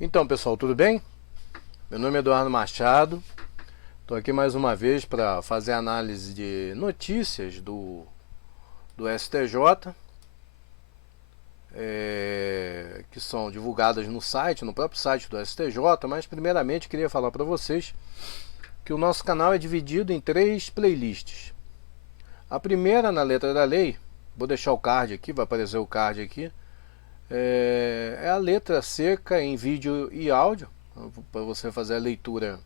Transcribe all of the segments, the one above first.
Então, pessoal, tudo bem? Meu nome é Eduardo Machado. Estou aqui mais uma vez para fazer análise de notícias do STJ, que são divulgadas no site, no próprio site do STJ. Mas primeiramente queria falar para vocês que o nosso canal é dividido em 3 playlists. A primeira, na letra da lei, vou deixar o card aqui, vai aparecer o card aqui. É a letra seca em vídeo e áudio, para você fazer a leitura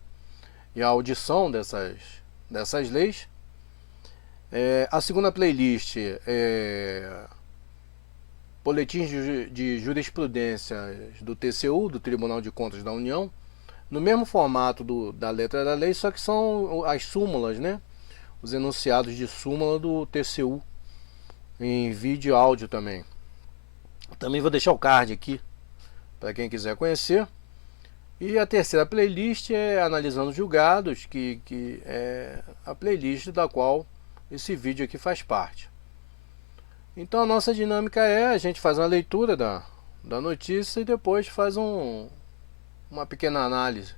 e a audição dessas leis. A segunda playlist é boletins de jurisprudência do TCU, do Tribunal de Contas da União, no mesmo formato da letra da lei, só que são as súmulas, né? Os enunciados de súmula do TCU, em vídeo e áudio também. Também vou deixar o card aqui para quem quiser conhecer. E a terceira playlist é Analisando Julgados, que é a playlist da qual esse vídeo aqui faz parte. Então a nossa dinâmica a gente faz uma leitura da notícia e depois faz uma pequena análise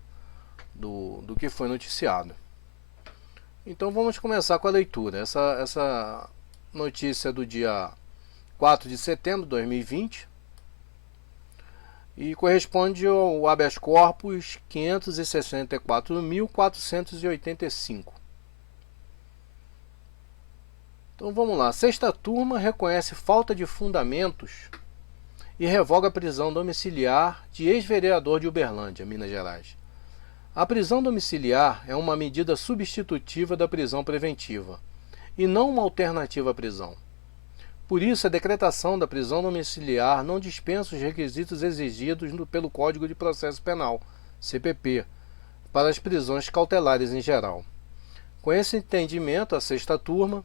do que foi noticiado. Então vamos começar com a leitura. Essa notícia é do dia 4 de setembro de 2020 e corresponde ao habeas corpus 564.485. Então vamos lá. Sexta turma reconhece falta de fundamentos e revoga a prisão domiciliar de ex-vereador de Uberlândia, Minas Gerais. A prisão domiciliar é uma medida substitutiva da prisão preventiva e não uma alternativa à prisão. Por isso, a decretação da prisão domiciliar não dispensa os requisitos exigidos pelo Código de Processo Penal, CPP, para as prisões cautelares em geral. Com esse entendimento, a sexta turma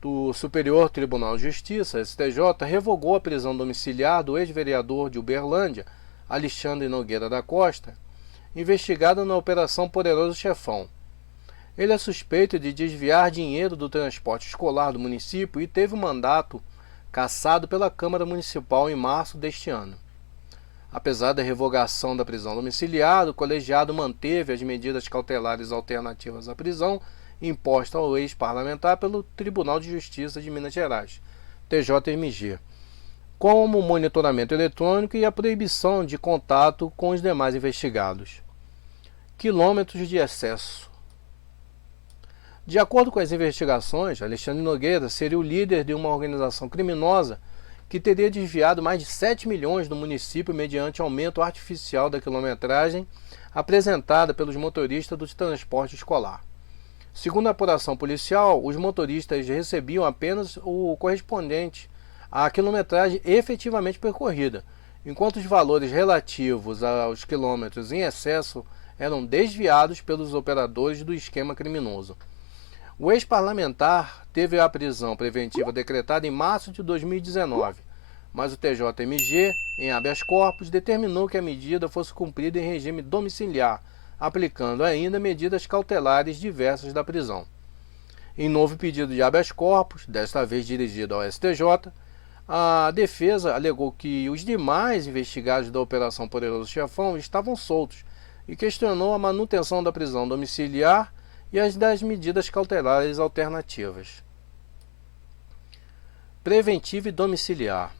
do Superior Tribunal de Justiça, STJ, revogou a prisão domiciliar do ex-vereador de Uberlândia, Alexandre Nogueira da Costa, investigado na Operação Poderoso Chefão. Ele é suspeito de desviar dinheiro do transporte escolar do município e teve o mandato cassado pela Câmara Municipal em março deste ano. Apesar da revogação da prisão domiciliar, o colegiado manteve as medidas cautelares alternativas à prisão imposta ao ex-parlamentar pelo Tribunal de Justiça de Minas Gerais, TJMG, como o monitoramento eletrônico e a proibição de contato com os demais investigados. Quilômetros de excesso. De acordo com as investigações, Alexandre Nogueira seria o líder de uma organização criminosa que teria desviado mais de 7 milhões do município mediante aumento artificial da quilometragem apresentada pelos motoristas do transporte escolar. Segundo a apuração policial, os motoristas recebiam apenas o correspondente à quilometragem efetivamente percorrida, enquanto os valores relativos aos quilômetros em excesso eram desviados pelos operadores do esquema criminoso. O ex-parlamentar teve a prisão preventiva decretada em março de 2019, mas o TJMG, em habeas corpus, determinou que a medida fosse cumprida em regime domiciliar, aplicando ainda medidas cautelares diversas da prisão. Em novo pedido de habeas corpus, desta vez dirigido ao STJ, a defesa alegou que os demais investigados da Operação Poderoso Chefão estavam soltos e questionou a manutenção da prisão domiciliar e as das medidas cautelares alternativas. Preventiva e domiciliar.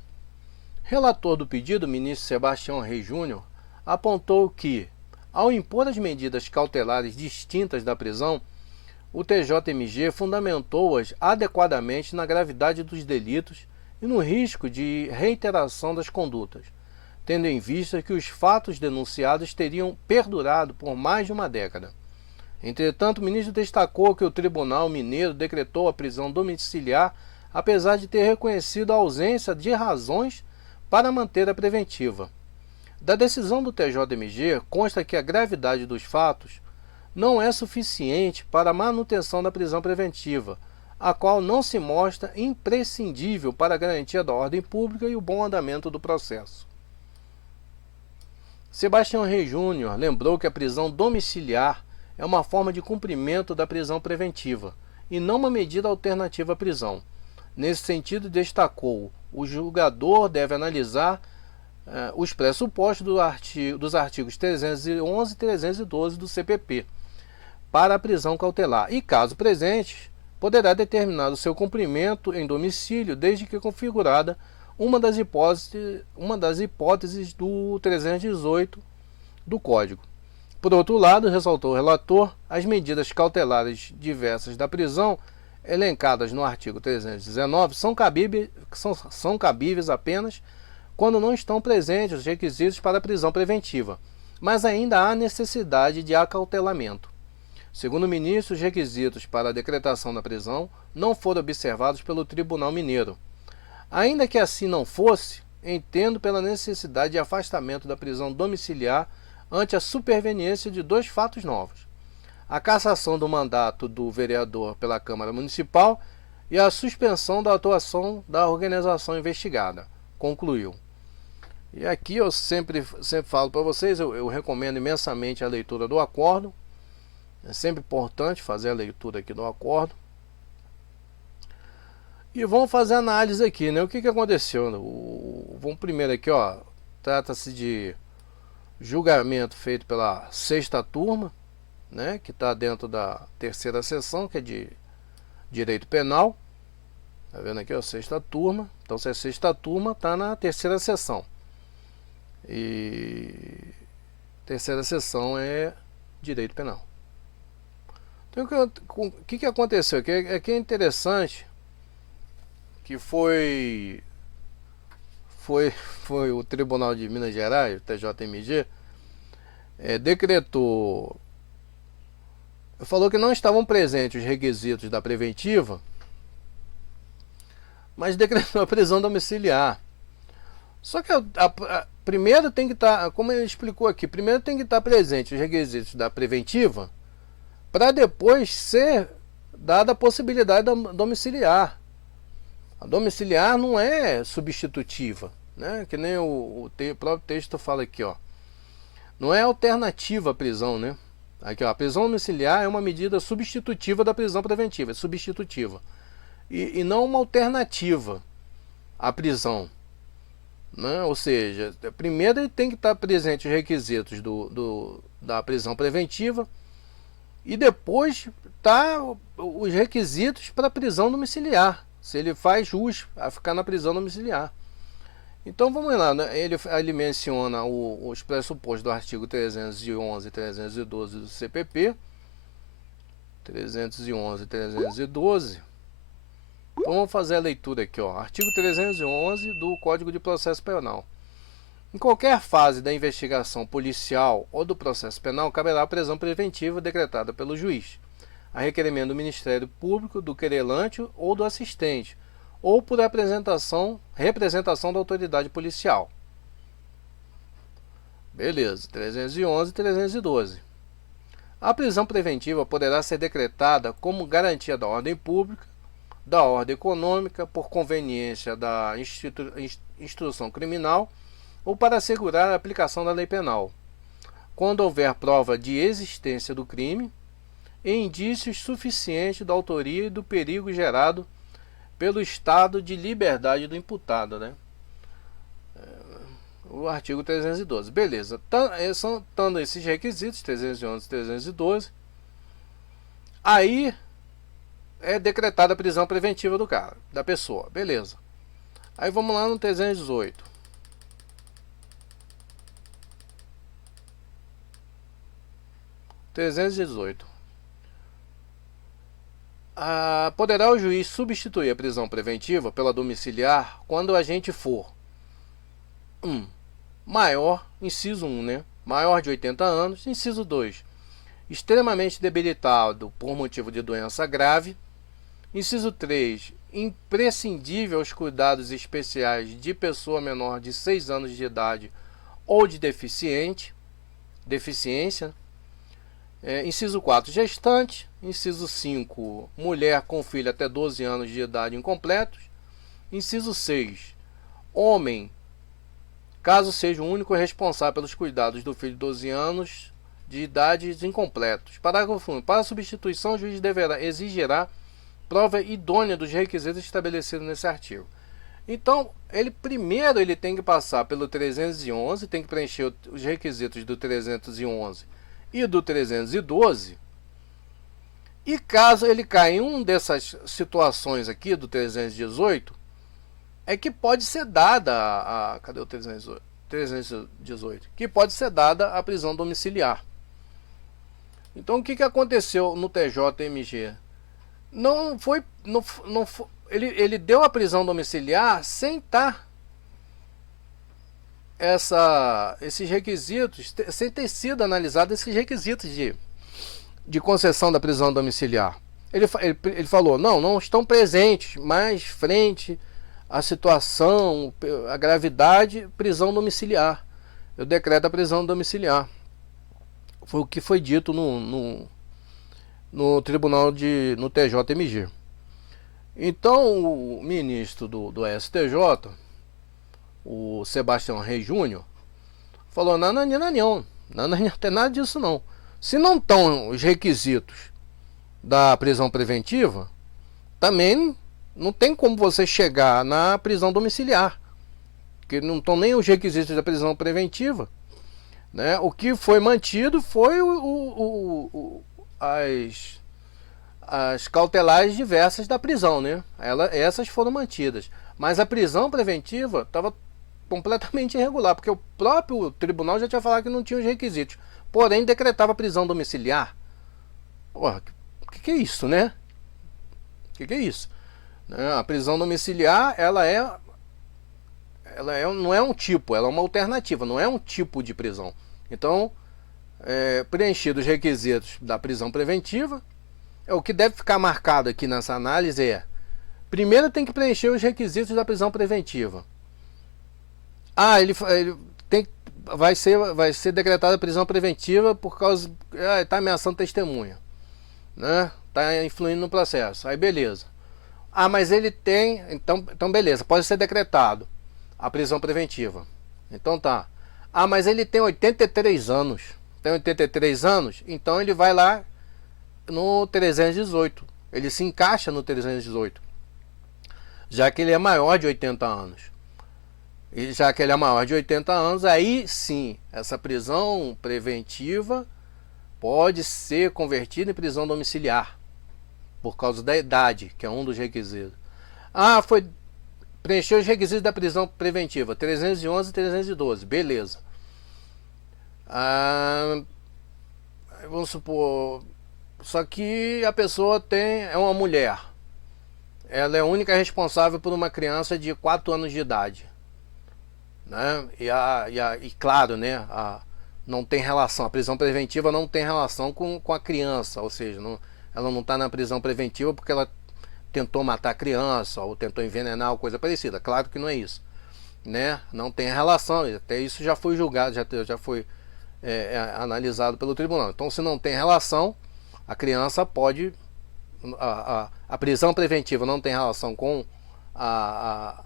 Relator do pedido, ministro Sebastião Reis Júnior, apontou que, ao impor as medidas cautelares distintas da prisão, o TJMG fundamentou-as adequadamente na gravidade dos delitos e no risco de reiteração das condutas, tendo em vista que os fatos denunciados teriam perdurado por mais de uma década. Entretanto, o ministro destacou que o Tribunal Mineiro decretou a prisão domiciliar, apesar de ter reconhecido a ausência de razões para manter a preventiva. Da decisão do TJMG consta que a gravidade dos fatos não é suficiente para a manutenção da prisão preventiva, a qual não se mostra imprescindível para a garantia da ordem pública e o bom andamento do processo. Sebastião Reis Júnior lembrou que a prisão domiciliar é uma forma de cumprimento da prisão preventiva e não uma medida alternativa à prisão. Nesse sentido, destacou: o julgador deve analisar os pressupostos dos artigos 311 e 312 do CPP para a prisão cautelar e, caso presente, poderá determinar o seu cumprimento em domicílio desde que configurada uma das hipóteses do 318 do Código. Por outro lado, ressaltou o relator, as medidas cautelares diversas da prisão elencadas no artigo 319 são cabíveis apenas quando não estão presentes os requisitos para a prisão preventiva, mas ainda há necessidade de acautelamento. Segundo o ministro, os requisitos para a decretação da prisão não foram observados pelo Tribunal Mineiro. Ainda que assim não fosse, entendo pela necessidade de afastamento da prisão domiciliar ante a superveniência de dois fatos novos: a cassação do mandato do vereador pela Câmara Municipal e a suspensão da atuação da organização investigada, concluiu. E aqui eu sempre falo para vocês, eu recomendo imensamente a leitura do acórdão. É sempre importante fazer a leitura aqui do acórdão. E vamos fazer a análise aqui, né? O que aconteceu? Vamos primeiro aqui, ó. Trata-se de julgamento feito pela sexta turma, né? Que está dentro da terceira sessão, que é de direito penal. Tá vendo aqui, ó, sexta turma. Então, se é sexta turma, está na terceira sessão. E terceira sessão é direito penal. Então, o que aconteceu aqui? Aqui é interessante que foi o Tribunal de Minas Gerais, o TJMG, decretou, falou que não estavam presentes os requisitos da preventiva, mas decretou a prisão domiciliar. Só que primeiro tem que estar, como ele explicou aqui, primeiro tem que estar presente os requisitos da preventiva, para depois ser dada a possibilidade da domiciliar. A domiciliar não é substitutiva, né? Que nem o próprio texto fala aqui, ó. Não é alternativa à prisão, né? Aqui, ó, a prisão domiciliar é uma medida substitutiva da prisão preventiva, é substitutiva. E não uma alternativa à prisão, né? Ou seja, primeiro ele tem que estar presente os requisitos da prisão preventiva e depois tá os requisitos para a prisão domiciliar, se ele faz jus a ficar na prisão domiciliar. Então vamos lá, né? Ele menciona os pressupostos do artigo 311 e 312 do CPP, 311 e 312. Então vamos fazer a leitura aqui, ó. Artigo 311 do Código de Processo Penal. Em qualquer fase da investigação policial ou do processo penal, caberá a prisão preventiva decretada pelo juiz, a requerimento do Ministério Público, do querelante ou do assistente, ou por representação da autoridade policial. Beleza, 311 e 312. A prisão preventiva poderá ser decretada como garantia da ordem pública, da ordem econômica, por conveniência da instrução criminal ou para assegurar a aplicação da lei penal, quando houver prova de existência do crime e indícios suficientes da autoria e do perigo gerado pelo estado de liberdade do imputado, né? O artigo 312. Beleza. Estando esses requisitos, 311 e 312, aí é decretada a prisão preventiva da pessoa. Beleza. Aí vamos lá no 318. Poderá o juiz substituir a prisão preventiva pela domiciliar quando o agente for maior, inciso 1, né? Maior de 80 anos, inciso 2, extremamente debilitado por motivo de doença grave, inciso 3, imprescindível aos cuidados especiais de pessoa menor de 6 anos de idade ou de deficiência, inciso 4, gestante, inciso 5, mulher com filho até 12 anos de idade incompletos, inciso 6, homem, caso seja o único responsável pelos cuidados do filho de 12 anos de idade incompletos. Parágrafo 1. Para a substituição, o juiz exigirá prova idônea dos requisitos estabelecidos nesse artigo. Então, primeiro ele tem que passar pelo 311, tem que preencher os requisitos do 311 e do 312. E caso ele caia em uma dessas situações aqui do 318, é que pode ser dada cadê o 318? Que pode ser dada a prisão domiciliar. Então o que aconteceu no TJMG? Não foi, ele deu a prisão domiciliar sem estar esses requisitos, sem ter sido analisado esses requisitos de concessão da prisão domiciliar. Ele falou, não estão presentes, mas frente à situação, a gravidade, prisão domiciliar. Eu decreto a prisão domiciliar. Foi o que foi dito no tribunal no TJMG. Então o ministro do STJ, o Sebastião Reis Júnior, falou, não tem nada disso não. Se não estão os requisitos da prisão preventiva, também não tem como você chegar na prisão domiciliar, porque não estão nem os requisitos da prisão preventiva, né? O que foi mantido foi as cautelares diversas da prisão, né? Essas foram mantidas, mas a prisão preventiva estava completamente irregular, porque o próprio tribunal já tinha falado que não tinha os requisitos, porém decretava prisão domiciliar. Porra, que é isso, né? Que é isso? A prisão domiciliar, não é um tipo, ela é uma alternativa, não é um tipo de prisão. Então, preenchidos os requisitos da prisão preventiva, o que deve ficar marcado aqui nessa análise primeiro tem que preencher os requisitos da prisão preventiva. Vai ser decretada a prisão preventiva por causa está ameaçando testemunha, né? Está influindo no processo. Aí beleza. Mas ele tem, então beleza, pode ser decretado a prisão preventiva. Então tá. Mas ele tem 83 anos. Tem 83 anos, então ele vai lá no 318. Ele se encaixa no 318. Já que ele é maior de 80 anos. E já que ele é maior de 80 anos, aí sim, essa prisão preventiva pode ser convertida em prisão domiciliar, por causa da idade, que é um dos requisitos. Preencheu os requisitos da prisão preventiva, 311 e 312, beleza. Vamos supor, só que a pessoa é uma mulher. Ela é a única responsável por uma criança de 4 anos de idade. Né? E claro, né, não tem relação, a prisão preventiva não tem relação com a criança, ou seja, ela não está na prisão preventiva porque ela tentou matar a criança ou tentou envenenar ou coisa parecida. Claro que não é isso, né? Não tem relação, até isso já foi julgado, já foi analisado pelo tribunal. Então, se não tem relação, a criança pode, a prisão preventiva não tem relação com a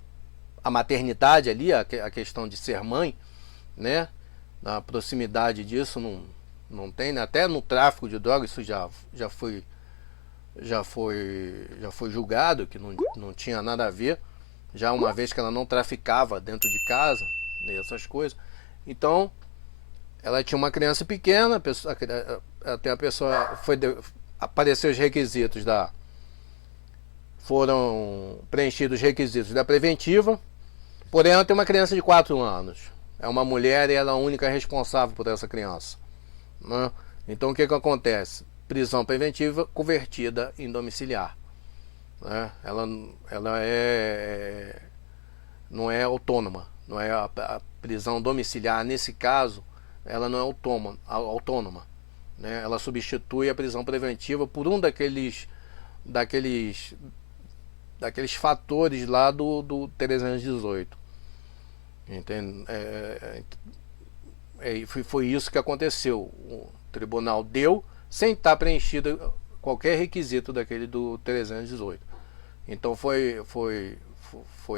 maternidade ali, a questão de ser mãe, né? Na proximidade disso não tem, né? Até no tráfico de drogas isso já foi julgado, que não tinha nada a ver, já uma vez que ela não traficava dentro de casa, né, essas coisas. Então, ela tinha uma criança pequena, até a pessoa apareceu os requisitos foram preenchidos os requisitos da preventiva, porém ela tem uma criança de 4 anos. É uma mulher e ela é a única responsável por essa criança, né? Então o que acontece? Prisão preventiva convertida em domiciliar, né? Ela não é autônoma, não é a prisão domiciliar nesse caso, ela não é autônoma, né? Ela substitui a prisão preventiva por um daqueles fatores lá do 318. Entende? Foi isso que aconteceu. O tribunal deu sem estar preenchido qualquer requisito daquele do 318. Então foi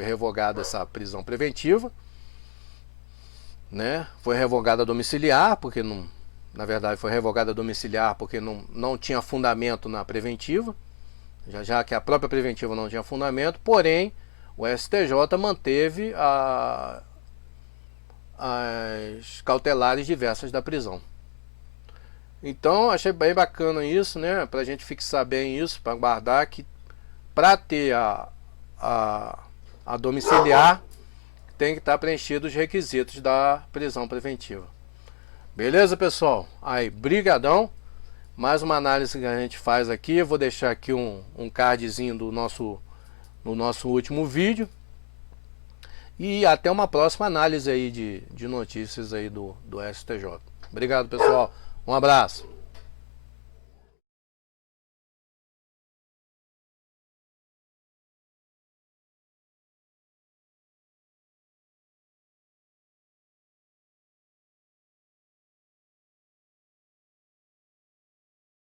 revogada essa prisão preventiva, né? Foi revogada domiciliar, porque na verdade foi revogada domiciliar porque não tinha fundamento na preventiva, já que a própria preventiva não tinha fundamento, porém o STJ manteve as cautelares diversas da prisão. Então achei bem bacana isso, né? Para a gente fixar bem isso, para guardar que para ter a domiciliar tem que estar preenchido os requisitos da prisão preventiva. Beleza, pessoal? Aí, brigadão. Mais uma análise que a gente faz aqui. Eu vou deixar aqui um cardzinho do nosso último vídeo. E até uma próxima análise aí de notícias aí do STJ. Obrigado, pessoal. Um abraço.